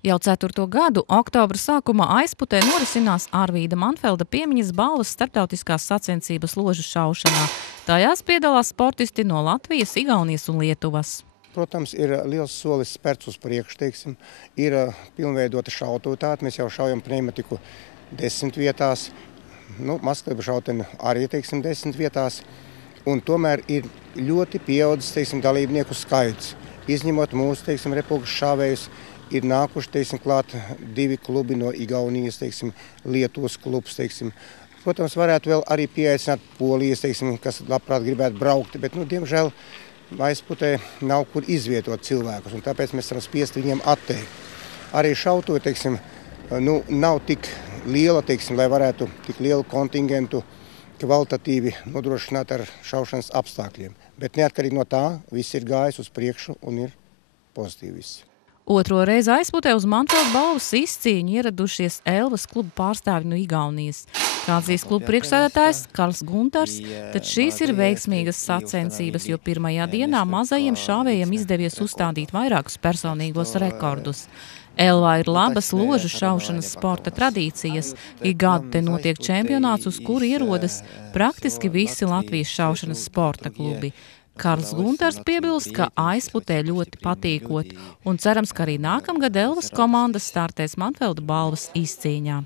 Jau 4. gadu oktobra sākumā Aizputē norisinās Arvīda Manfelda piemiņas balvas starptautiskās sacensības ložu šaušanā. Tajās piedalās sportisti no Latvijas, Igaunijas un Lietuvas. Protams, ir liels solis spērts uz priekšu, teiksim. Ir pilnveidota šautuvitāte, mēs jau šaujam pneimatiku 10 vietās, mazkaliba šauteni arī, teiksim, 10 vietās. Un tomēr ir ļoti pieaudzis, teiksim, dalībnieku skaits. Izņemot mūsu, teiksim, republikas šāvējus, ir nākuši, teiksim, klāt 2 klubi no Igaunijas, teiksim, Lietuvas klubs, teiksim. Protams, varētu vēl arī pieaicināt Polijas, teiksim, kas labprāt gribētu braukt, bet, diemžēl, Aizputē nav kur izvietot cilvēkus, un tāpēc mēs esam spiesti viņiem atteikt. Arī šautuve, teiksim, nav tik liela, teiksim, lai varētu tik lielu kontingentu kvalitatīvi nodrošināt ar šaušanas apstākļiem. Bet neatkarīgi no tā, viss ir gājis uz priekšu un ir pozitīvi viss. Otro reizi Aizputē uz Manfelda balvas izcīņu ieradušies Elvas klubu pārstāvi no Igaunijas. Kā atzīst klubu priekšsēdētājs Karls Guntars, tad šīs ir veiksmīgas sacensības, jo pirmajā dienā mazajiem šāvējiem izdevies uzstādīt vairākus personīgos rekordus. Elvā ir labas ložu šaušanas sporta tradīcijas. Ik gadu te notiek čempionāts, uz kuru ierodas praktiski visi Latvijas šaušanas sporta klubi. Karls Guntars piebilst, ka Aizputē ļoti patīkot, un cerams, ka arī nākamgad Elvas komandas startēs Manfelda balvas izcīņā.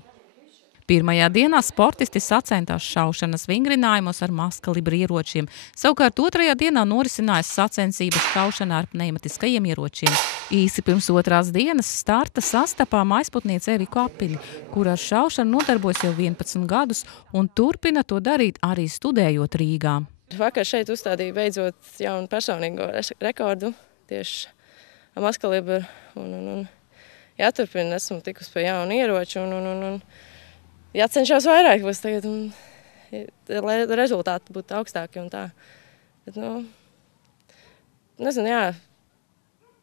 Pirmajā dienā sportisti sacentās šaušanas vingrinājumos ar mazkalibra ieročiem, savukārt otrajā dienā norisinājās sacensības šaušanā ar pneimatiskajiem ieročiem. Īsi pirms otrās dienas starta sastapām aizputnieci Eviku Apiļu, kur ar šaušanu nodarbojas jau 11 gadus un turpina to darīt arī studējot Rīgā. Vakar šeit uzstādīja beidzot jaunu personīgo rekordu tieši ar mazkalibru un jāturpina, esmu tikus pie jaunu ieroču un jācenšas vairāk būs tagad, lai rezultāti būtu augstāki un tā. Bet, nezinu,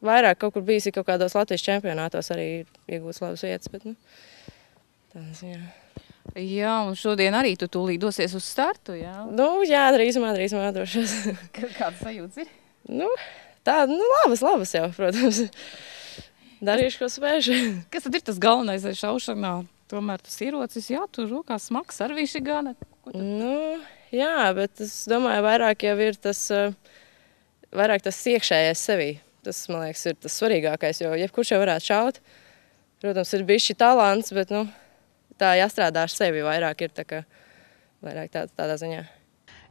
vairāk kaut kur bijis kaut kādos Latvijas čempionātos arī iegūts labas vietas, bet, tāds, Jā, un šodien arī tu tūlīt dosies uz startu, jā? Jā, drīzumā došos. Kāds sajūts ir? Labas jau, protams. Darīšu, ko spēšu. Kas tad ir tas galvenais šaušanā? Tomēr tas ierocis, tur rokās smags, arī viņš ir gana. Jā, bet es domāju, vairāk jau ir tas iekšējais sevī. Tas, man liekas, ir tas svarīgākais, jo jebkurš jau varētu šaut. Protams, ir bišķi talants, bet, tā jāstrādā ar sevi vairāk ir vairāk tādā ziņā.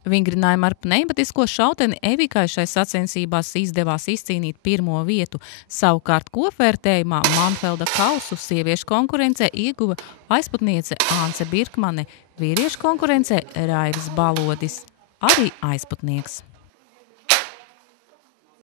Vingrinājumā ar pneimatisko šauteni Evikai šai sacensībās izdevās izcīnīt 1. vietu. Savukārt kopvērtējumā Manfelda kausu sieviešu konkurencē ieguva aizputniece Ānce Birkmane, vīriešu konkurencē Raivis Balodis, arī aizputnieks.